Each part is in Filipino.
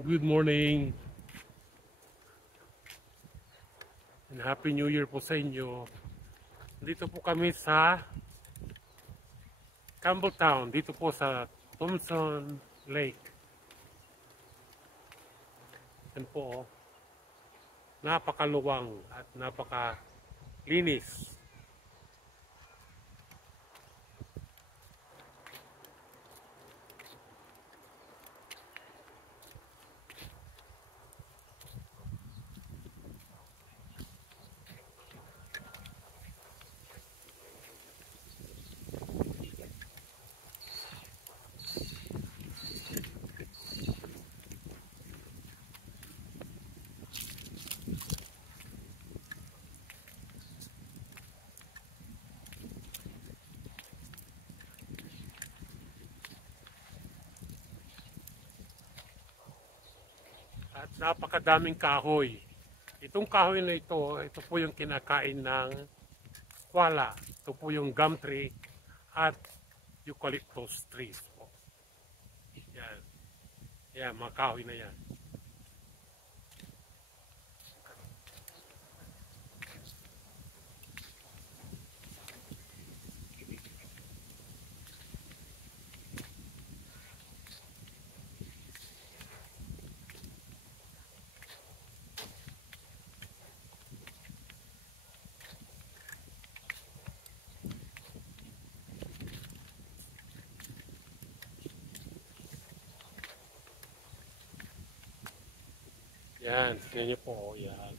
Good morning and Happy New Year po sa inyo. Dito po kami sa Campbelltown, dito po sa Thompson Lake. Yan po, napakaluwang at napakalinis. At napakadaming kahoy. Itong kahoy na ito po yung kinakain ng koala. Ito po yung gum tree at eucalyptus trees po. Yan. Yan, mga kahoy na yan. Yan, tingnan niyo po, yan.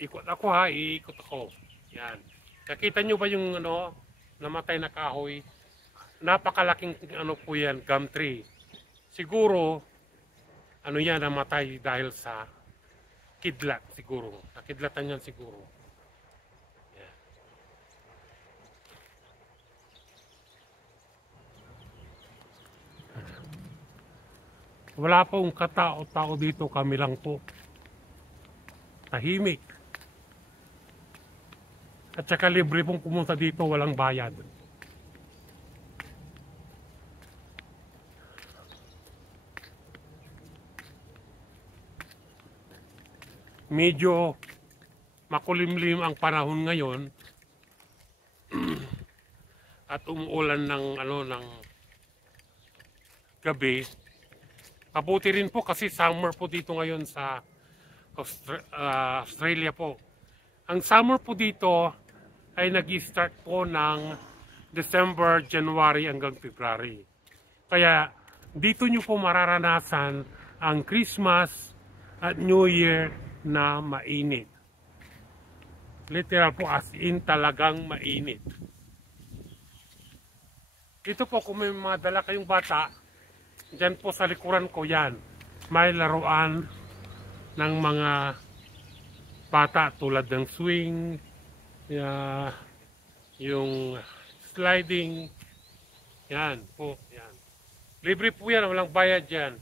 Ikot ako ha, iikot ako. Yan. Nakita nyo ba yung namatay na kahoy? Napakalaking po yan, gum tree. Siguro, yan namatay dahil sa kidlat siguro. Nakidlatan yan siguro. Yan. Wala pong katao-tao dito, kami lang po. Tahimik. At saka libre pong pumunta dito, walang bayad. Medyo makulimlim ang panahon ngayon at umuulan ng gabi. Mabuti rin po kasi summer po dito ngayon sa Australia po. Ang summer po dito ay nag-start po ng December, January hanggang February. Kaya dito nyo po mararanasan ang Christmas at New Year na mainit. Literal po, as in talagang mainit. Ito po, kung may mga dala kayong bata, dyan po sa likuran ko yan, may laruan ng mga bata tulad ng swing, yung sliding, yan po, yan. Libre po yan, walang bayad yan.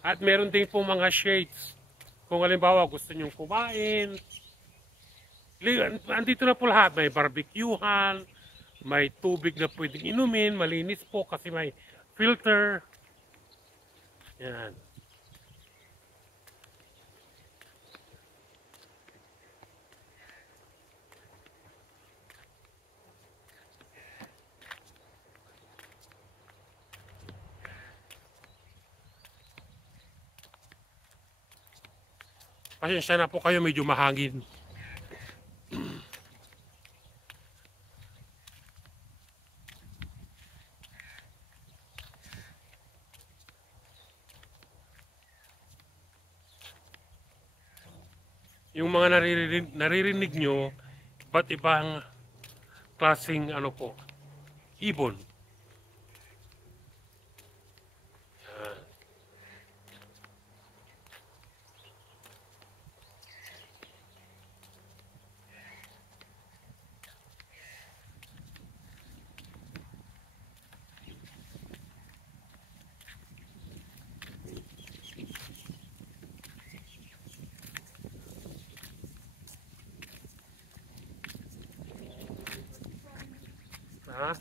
At meron din po mga shades. Kung halimbawa gusto nyong kumain, andito na po lahat. May barbecuehan, may tubig na pwedeng inumin, malinis po kasi may filter. Yan. Pasensya na po kayo, medyo mahangin. Yung mga naririnig nyo, iba't ibang klaseng ibon. Yan. Ha?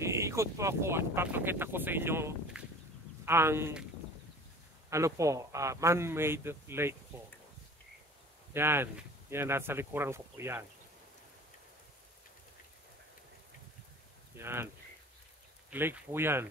Iikot po ako at papakita ko sa inyo ang ano po, man-made lake po. Yan. Yan, nasa likuran ko po yan. Yan. Lake po yan.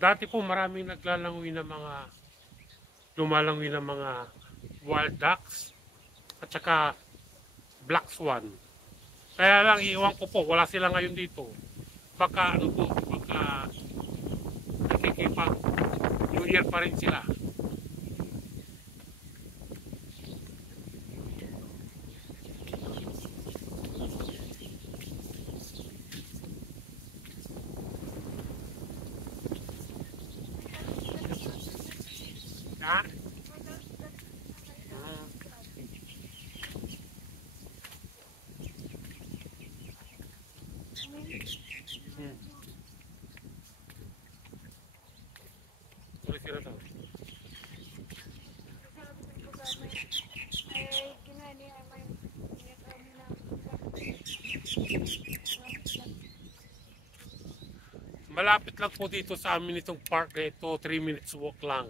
Dati po maraming naglalangoy ng mga lumalangoy ng mga wild ducks at saka black swan. Kaya lang iiwan ko po, wala sila ngayon dito. Baka ano po, baka nakikipag New Year pa rin sila. Ha? Tuloy sila to. Malapit lang po dito sa amin itong park na ito, 3 minutes walk lang.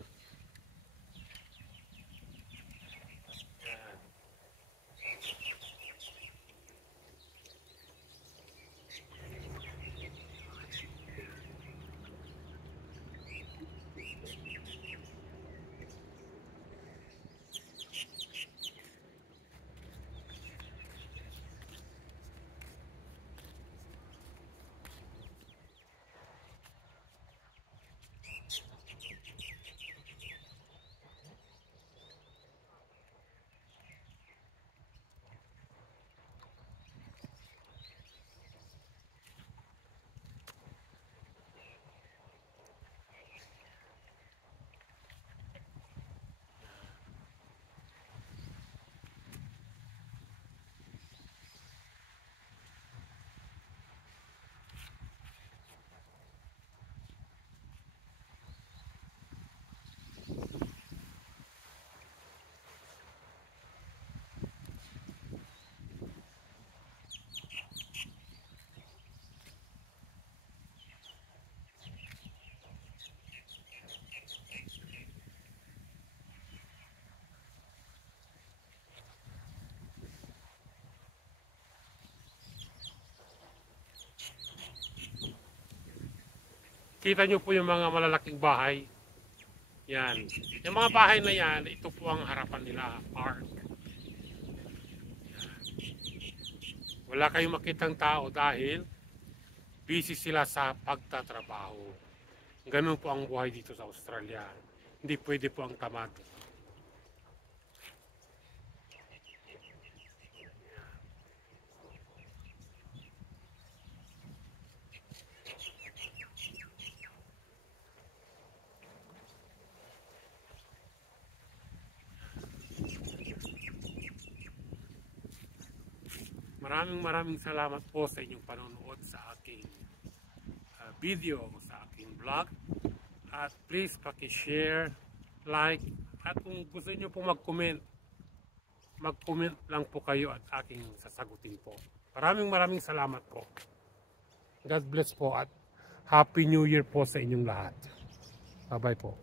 Kita nyo po yung mga malalaking bahay. Yan. Yung mga bahay na yan, ito po ang harapan nila, park. Wala kayong makitang tao dahil busy sila sa pagtatrabaho. Ganun po ang buhay dito sa Australia. Hindi pwede po ang tamad. Maraming salamat po sa inyong panonood sa aking video, sa aking vlog. At please paki-share, like, at kung gusto niyo po mag-comment lang po kayo at aking sasagutin po. Maraming salamat po. God bless po at Happy New Year po sa inyong lahat. Bye-bye po.